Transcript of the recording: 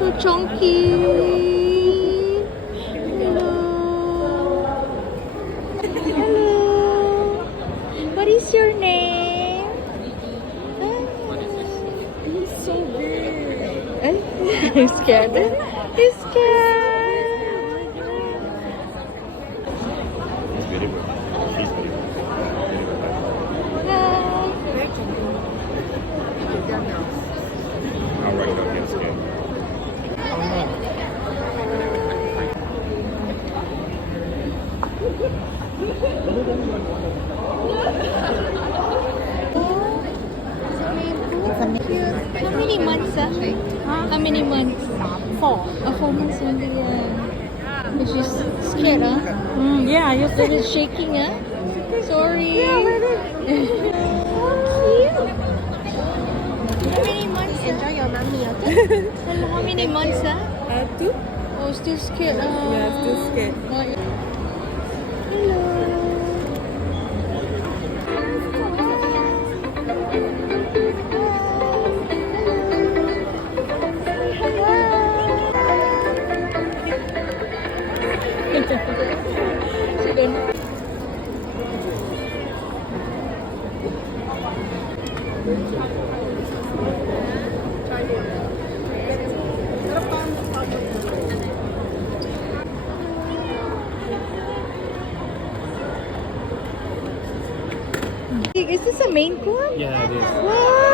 so chunky. Hello. Hello. What is your name? He's so big. I'm scared. He's scared. He's beautiful. She's beautiful. I'll write it on your skin. How many months? How many months? 4. 4 months only. But she's scared, huh? Yeah, you So it's shaking, huh? Sorry. Cute. How many months? enjoy your mommy, okay? How many months? 2? Oh, still scared. Yeah, still scared. Hello. She don't. Is this a Maine Coon? Yeah, it is. What?